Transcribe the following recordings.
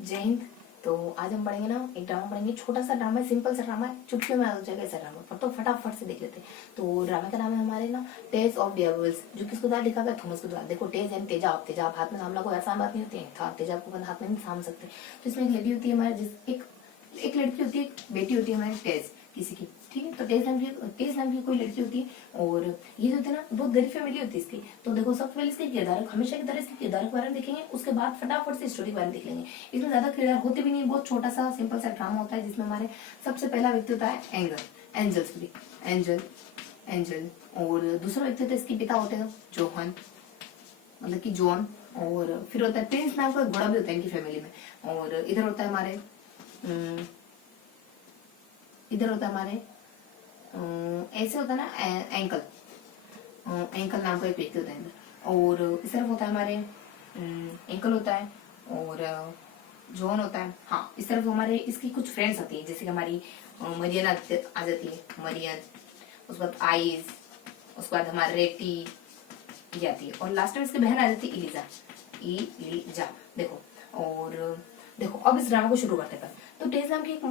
जय हिंद। तो आज हम पढ़ेंगे ना, एक ड्रामा पढ़ेंगे। छोटा सा ड्रामा है, सिंपल सा ड्रामा है, चुटकियों में आ जाएगा ऐसा ड्रामा। पर तो फटाफट से देख लेते हैं। तो ड्रामा का नाम है हमारे ना टेज ऑफ डियाबल्स, जो किसको द्वारा लिखा गया? थॉमस के द्वारा। देखो, टेज एंड तेजाब। तेजाब हाथ में सामना कोई आसान बात नहीं होती है, था तेजाब को हाथ में नहीं थाम सकते। तो इसमें एक लड़की होती है हमारे, एक लड़की होती है, एक बेटी होती है हमारी टेज किसी की, ठीक है। तो टेज नाम की कोई लड़की होती है, और ये जो होती है ना, बहुत गरीब फैमिली होती है इसकी। तो देखो, सबसे पहले इसके किरदार, हमेशा की तरह इसके किरदार के बारे में देखेंगे, उसके बाद फटाफट से स्टोरी के बारे में देख लेंगे। इसमें ज्यादा किरदार होते भी नहीं, बहुत छोटा सा सिंपल सा ड्रामा होता है, जिसमें हमारे सबसे पहला व्यक्ति होता है एंजल, और दूसरा व्यक्ति होता है, इसके पिता होते हैं जोहन, मतलब कि जॉन। और फिर होता है प्रिंस नाम का घोड़ा भी होता है इनकी फैमिली में। और इधर होता है हमारे ऐसे होता है ना एंकल नाम का एक व्यक्ति होता है। और इस तरफ होता है हमारे एंकल होता है, और जॉन होता है। हाँ, इस तरफ हमारे इसकी कुछ फ्रेंड्स होती है, जैसे कि हमारी मरियन आ जाती है, मरियन। उसके बाद आइज, उसके बाद हमारे रेटी जाती है, और लास्ट में इसकी बहन आ जाती है इलिजा। देखो, और देखो अब इस ड्रामा को शुरू करते हैं। तो टेज नाम की एक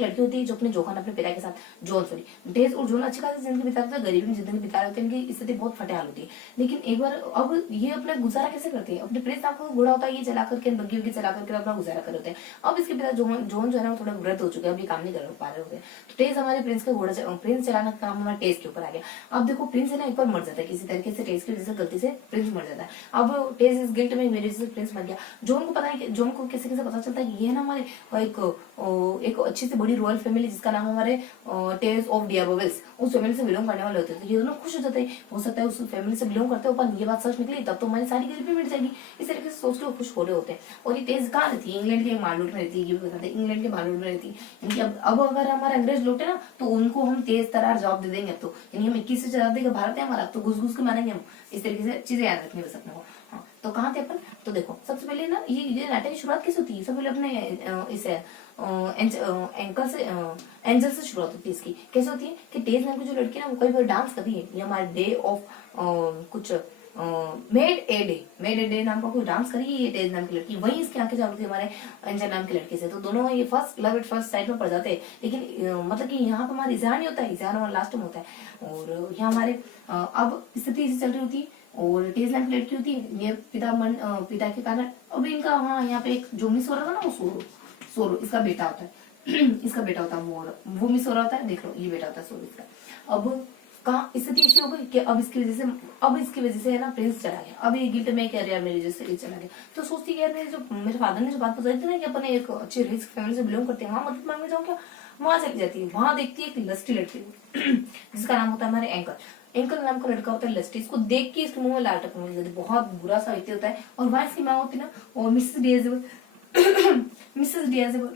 लड़की होती है, जो अपने जोहन, अपने पिता के साथ, टेज और जोन अच्छी खासी जिंदगी बिता रहे थे, गरीबी में जिंदगी बिता रहे थे। इनकी स्थिति बहुत फटेहाल होती है। लेकिन एक बार अब ये अपना गुजारा कैसे करते हैं? अपने प्रिंस नाम का घोड़ा होता है, ये चला करके बग्गी वग्गी चला करके अपना गुजारा कर होते हैं। अब इसके पिता जोहन जो है ना, वो थोड़ा वृद्ध हो चुके हैं, अभी काम नहीं कर पा रहे होते हैं। तो टेज हमारे प्रिंस चलाना का काम हमारे टेज के ऊपर आ गया। अब देखो, प्रिंस है ना, एक बार मर जाता है किसी तरीके से, टेज की वजह से, गलती से प्रिंस मर जाता है। अब टेज इस गिल्ट में, मेरे जैसे प्रिंस मर गया। जॉन को पता है, जॉन को कैसे कैसे पता चलता है कि ये ना हमारे एक अच्छी से बड़ी रॉयल फैमिली, जिसका नाम हमारे टेज ऑफ डियाबल्स, उस फैमिली से बिलोंग करने वाले होते हैं। तो ये दोनों खुश हो जाते हैं, हो सकता है उस फैमिली से बिलोंग करते हो, पर ये बात सच निकली, तब तो हमारी सारी गरीबी मिट जाएगी। इस तरीके से सोच के वो खुश हो रहे होते हैं। और ये टेज कहाँ रहती है? इंग्लैंड के मालूट में रहती है, ये भी बताते हैं, इंग्लैंड के मालूट में रहती है। यानी अब अगर हमारे अंग्रेज लौटे ना, तो उनको हम तेज तरार जवाब दे देंगे। अब तो यानी हम 21वीं शताब्दी का भारत है हमारा, तो घुस घुस के मारेंगे हम। इस तरीके से चीजें याद रखनी बस अपने को। हाँ, तो कहाँ थे अपन? तो देखो, सबसे पहले ना ये नाटक की शुरुआत कैसे होती है? सबसे पहले अपने इसे एंजल से शुरुआत होती है इसकी। कैसे होती है कि टेज नाम की जो लड़की है ना, वो कई बार डांस करती है। ये हमारे डे ऑफ कुछ मेड ए डे नाम का कोई डांस करी है ये टेज नाम की लड़की। वही इसकी आंखें जागती है हमारे एंजल नाम की लड़की से। तो दोनों ये first love at first side में पड़ जाते हैं। लेकिन मतलब कि यहाँ पर हमारा इजहार नहीं होता है, इजहार हमारा लास्ट में होता है। और यहाँ हमारे अब स्थिति ऐसी चल रही होती है, और टेज नाम की लड़की होती है, ये पिता के कारण अब इनका, हाँ, यहाँ पे एक जो मिस हो रहा था ना, वो सोरो इसका बेटा होता है इसका बेटा होता है वो मिस हो रहा होता है। देख लो, ये बेटा होता है सोरो इसका। अब कहाँ स्थिति ऐसी हो गई कि अब इसकी वजह से है ना, प्रिंस चला गया। अब ये गिल्ट में कह रहा है मेरी वजह से चला गया। तो सोचती है यार, जो मेरे फादर ने जो बात बताई थी ना, कि अपन एक अच्छी रिच फैमिली से बिलोंग करते हैं, वहां मदद मांगने जाऊँ क्या? वहां चली जाती है। वहां देखती है एक लस्टी लड़की जिसका नाम होता है हमारे एंकल नाम का लड़का होता है लस्टी। इसको देख के इसके मुंह में लाल टपकने लग जाती है, बहुत बुरा सा व्यक्ति होता है। और वहां इसकी माँ होती है ना, और मिसेस डियाजेबल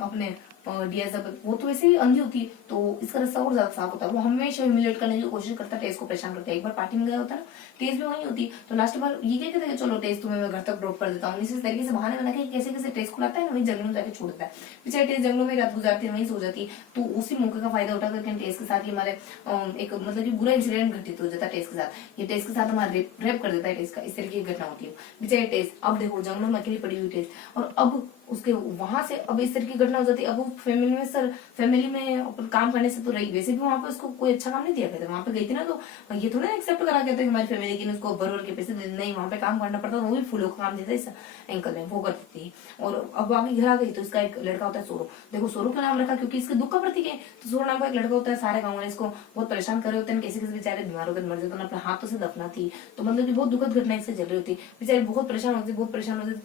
अपने डियाजेबल, वो तो वैसे ही अंधी होती है, तो इसका रास्ता और ज्यादा साफ होता है। वो हमेशा ह्यूमिलेट करने की कोशिश करता है, टेज को परेशान करता है। एक बार पार्टी में गया होता है ना, टेज भी वही होती है। तो लास्ट बार ये क्या कहते हैं, चलो टेज तुम्हें मैं घर तक ड्रॉप कर देता हूँ। इसी तरीके से बहाने बना के कैसे कैसे टेज को लाता है ना, वही जंगलों में जाके छोड़ता है। बेचारी टेज जंगलों में रात गुजारती है, वहीं सो जाती है। तो उसी मौके का फायदा उठा करके टेज के साथ ही हमारे एक मतलब कि बुरा इंसिडेंट घटित हो जाता है टेज के साथ। ये टेज के साथ हमारा रेप कर देता है टेज का। इस तरीके की घटना होती है। बेचारी टेज अब देखो, जंगलों में अकेली पड़ी हुई टेज, और अब उसके वहां से अब इस तरह की घटना हो जाती है। अब वो फैमिली में काम करने से तो रही, वैसे भी वहां पे उसको कोई अच्छा काम नहीं दिया गया था। वहां पे गई थी ना, तो ये थोड़ा एक्सेप्ट करा गया था कि हमारी फैमिली की उसको भर के पैसे नहीं, वहां पे काम करना पड़ता, वो भी फूलों का काम देता है इस एंकल ने, वो करती थी। और अब आगे घर आ गई, तो इसका एक लड़का होता है सोरो। देखो, सोरो का नाम रखा क्योंकि इसके दुख का प्रतीक है। तो सोरो नाम का एक लड़का होता है, सारे गाँव वाले इसको बहुत परेशान कर रहे होते हैं, कैसे कैसे बेचारे बीमार होकर मर जाते हैं, अपने हाथों से दफना थी। तो मतलब की बहुत दुखद घटना इससे चल रही होती है। बेचारे बहुत परेशान होते,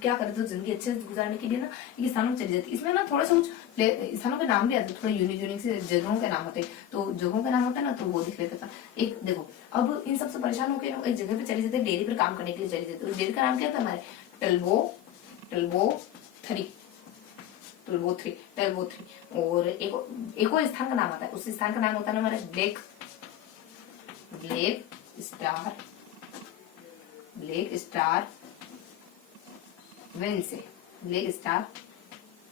क्या करे, तो जिंदगी अच्छे से गुजारने के लिए ना ये स्थानों में चली जाती है। इसमें ना थोड़ा सा कुछ स्थानों के नाम भी आते, थोड़ा यूनिक से जगहों के नाम होते। तो जगहों का नाम होता है ना, तो वो दिख लेता था। एक देखो, अब इन सबसे परेशान होकर एक जगह पे चली जाती है, डेयरी पर काम करने के लिए चली जाती है। डेयरी का नाम क्या था हमारे? टल्बो थ्री। और एक और स्थान का नाम आता है, उस स्थान का नाम होता है हमारे ब्लैक स्टार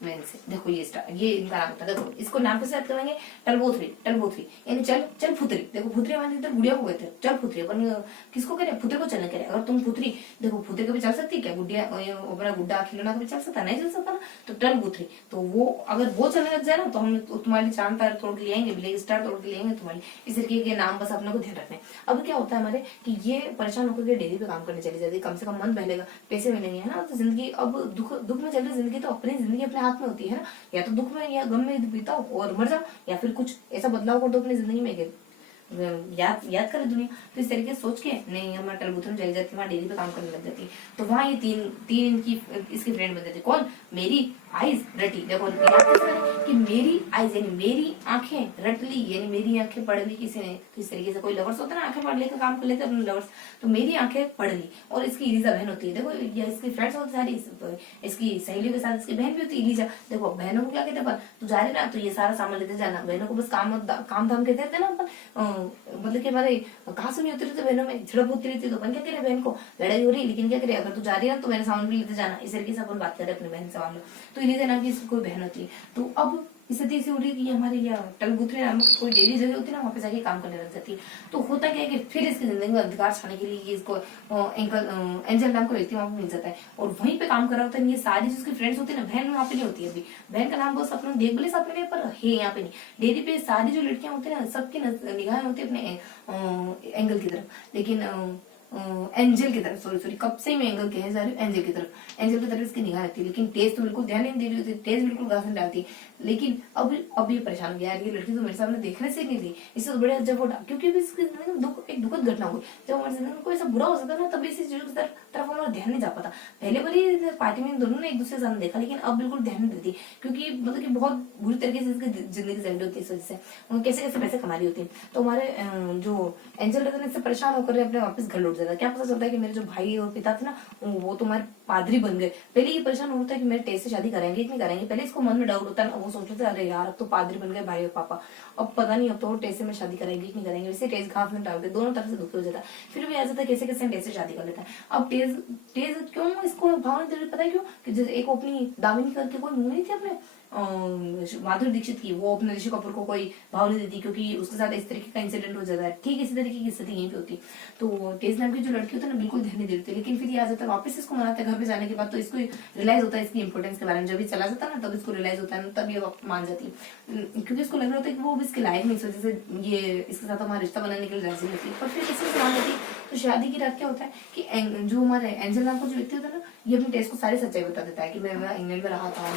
वेंसे। देखो ये स्टार, ये इनका नाम था। देखो इसको नाम कैसे याद करेंगे, टलबोथरी यानी चल चल फुतरी। देखो फुतरी हमारे इधर गुड़िया को कहते हैं, चल फुतरी। अपन किसको कह रहे हैं, फुतरे को चलने कह रहे हैं। अगर तुम फुतरी, देखो फुतरे कभी चल सकती है क्या, गुड़िया अपना गुड्डा खिलौना कभी चल सकता, नहीं चल सकता ना। तो टल फुतरी, तो वो अगर वो चलने लग जाए ना तो हम तुम्हारे लिए चांद तारे तोड़ के ले आएंगे, ब्लैक स्टार तोड़ के ले आएंगे तुम्हारे। इस तरीके के नाम बस अपने को ध्यान रखना है। अब क्या होता है हमारे कि ये परेशान होकर के डेयरी पे काम करने चली जाती है, कम से कम मन बहलेगा, पैसे मिलेंगे, है ना। तो जिंदगी अब दुख में चल रही जिंदगी, तो अपनी जिंदगी अपने हाथ में होती है ना। या तो दुख में या गम में बीताओ और मर जाओ, या फिर कुछ ऐसा बदलाव कर दो अपनी जिंदगी में याद करे दुनिया। तो इस तरीके से सोच के नहीं हमारा टलबुथन चली जाती है, वहाँ डेयरी पे काम करने लग जाती है। तो वहाँ ये तीन इनकी इसकी फ्रेंड बन जाती है। कौन, मेरी आईज रटी। देखो कि मेरी आईज यानी मेरी आंखें रटली, यानी मेरी आंखें पढ़ ली किसी ने। तो इस तरीके से कोई लवर्स होता है ना, आंखें पढ़ लेकर काम कर लेते हैं लवर्स। तो मेरी आंखें पढ़ ली। और इसकी इलीजा बहन होती है। देखो ये इसकी फ्रेंड्स होती सारी, इसकी सहेलियों के साथ इसकी बहन भी होती है इलीजा। देखो बहनों को क्या कहते हैं, तू जा रही ना तो ये सारा सामान लेते जाना। बहनों को बस काम धाम कहते थे ना अपन, मतलब कि हमारे कहा सुनी होती रहती बहनों में, झड़प होती रहती। तो अपन क्या करे, बहन को लड़ाई हो रही, लेकिन क्या करे, अगर तू जा रही है ना तो मेरे सामान भी लेते जाना। इस तरीके से अपन बात करें अपने बहन से मामला। तो इलीजा नाम की कोई बहन होती है। तो अब स्थिति ऐसी हो रही है कि हमारे यहाँ टलबुथरी नामक कोई डेली जगह होती है ना, वहाँ पे जाके काम करने लग जाती है। तो होता क्या है कि फिर इसकी जिंदगी में अधिकार छाने के लिए इसको एंजल नाम का व्यक्ति वहाँ पे मिल जाता है और वहीं पे काम कर रहा होता है। ये सारी जिसकी फ्रेंड्स होती है ना, बहन वहाँ पे नहीं होती है अभी। बहन का नाम बस अपने देख भले साथ में, पर है यहाँ पे नहीं। डेयरी पे सारी जो लड़कियां होती है ना, सबकी निगाहें होती है अपने एंगल की तरफ, लेकिन एंजल की तरफ, सॉरी कब से मैं एंगल कह जा रही हूँ, एंजल की तरफ इसकी निगाह रहती है। लेकिन टेस्ट तो बिल्कुल ध्यान नहीं दे रही होती, टेस्ट बिल्कुल घास नहीं डालती। लेकिन अब ये परेशान हो गया यार, ये लड़की तो मेरे सामने देखने से नहीं थी, इससे तो बड़े जब वो, क्योंकि इसकी जिंदगी में एक दुखद घटना हुई। जब हमारी जिंदगी में कोई ऐसा बुरा हो सकता है ना, तभी इसी चीजों की तरफ हमारा ध्यान नहीं जा पाता। पहले वाली पार्टी में दोनों ने एक दूसरे के सामने देखा, लेकिन अब बिल्कुल ध्यान नहीं देती, क्योंकि मतलब कि बहुत बुरी तरीके से इसकी जिंदगी चल रही होती है इस वजह से। वो कैसे कैसे पैसे कमा रही होती है। तो हमारे जो एंजल रहते हैं इससे परेशान होकर अपने वापस घर लौट जाता है। क्या पता चलता है कि मेरे जो भाई और पिता थे ना, वो तुम्हारे पादरी बन गए। पहले ये परेशान होता है कि मेरे टेस्ट से शादी करेंगे कि नहीं करेंगे। पहले इसको मन में डाउट होता है, वो सोचते थे अरे यार अब तो पादरी बन गए भाई और पापा, अब पता नहीं अब तो टेस्ट से मैं शादी करेंगे कि नहीं करेंगे। वैसे टेस्ट घास में डालते, दोनों तरफ से दुखी हो जाता है। फिर भी आ जाता है कैसे कैसे टेस्ट से शादी कर लेता है। अब टेस्ट क्यों इसको भावना दे रही, पता है क्यों, कि जैसे एक अपनी दामिनी करके कोई मूवी नहीं थी अपने माधुरी दीक्षित की, वो अपने ऋषि कपूर को कोई भाव नहीं देती क्योंकि उसके साथ इस तरीके का इंसिडेंट हो जाता है। ठीक इसी तरीके की स्थिति यहीं पे होती। तो तेज नाम की जो लड़की होती है ना, बिल्कुल ध्यान नहीं देती। लेकिन फिर ये आ जाता है वापस, इसको मनाते हैं घर पे जाने के बाद। तो इसको रियलाइज होता है इसकी इंपोर्टेंस के बारे में। जब भी चला जाता है ना, तब इसको रियलाइज होता है, तब ये मान जाती है, क्योंकि इसको लग रहा होता है कि वो इसके लायक नहीं, इस वजह से ये इसके साथ हमारा रिश्ता बनाने के लिए राजी होती है। पर फिर किसी से मान जाती है। तो शादी की रात क्या होता है कि जो हमारे एंजल नाम का जो व्यक्ति होता है ना, ये अपने टेस्ट को सारी सच्चाई बता देता है कि मैं इंग्लैंड में रहा था,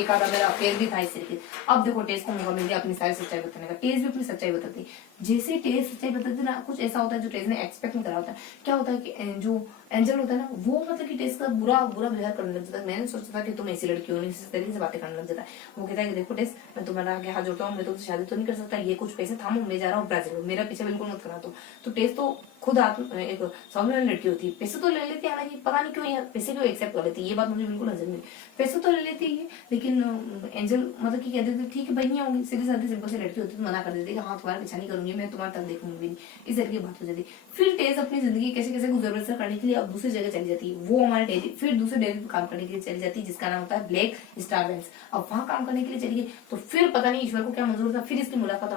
एक आधा मेरा अफेयर भी था इस तरीके। अब देखो टेस्ट को मौका मिल गया अपनी सारी सच्चाई बताने का। टेस्ट भी अपनी सच्चाई बताती है। जैसे टेस्ट सच्चाई बताती ना, कुछ ऐसा होता है जो टेस्ट ने एक्सपेक्ट नहीं करा होता है। क्या होता है कि जो एंजल होता है ना, वो मतलब कि टेस्ट का बुरा व्यवहार करने लग जाता है। मैंने सोचा था कि तुम ऐसी लड़की हो, इस तरीके से बातें करने लग जाता है। वो कहता है कि देखो टेस्ट, मैं तुम्हारा आगे हाथ जोड़ता हूँ, मैं तुमसे शादी तो नहीं कर सकता, ये कुछ पैसे थामो, मैं जा रहा हूँ ब्राजील, मेरा पीछे बिल्कुल मत करना तुम। तो टेस्ट तो खुद एक सामने वाली लड़की होती है, पैसे तो ले लेती है, हालांकि पता नहीं क्यों पैसे क्यों एक्सेप्ट कर लेती है, ये बात मुझे बिल्कुल नजर नहीं। पैसे तो ले लेती है, लेकिन एंजल मतलब कि कहते थे ठीक है भाई नहीं होंगी, सीधी साधी सिंपल सी लड़की होती तो मना कर देती कि हाँ तुम्हारा पीछा नहीं करूंगी, मैं तुम्हारा तक देखूंगी भी नहीं, इस तरह की बात हो जाती। फिर टेस्ट अपनी जिंदगी कैसे कैसे गुजर बसर करने के लिए अब दूसरी जगह चली जाती है। वो हमारे डेयरी, फिर दूसरे डेयरी पे काम करने के लिए चली जाती है, जिसका नाम होता है ब्लैक स्टार। अब वहां काम करने के लिए चली गई। तो फिर पता नहीं ईश्वर को क्या मंजूर था, फिर इसकी मुलाकात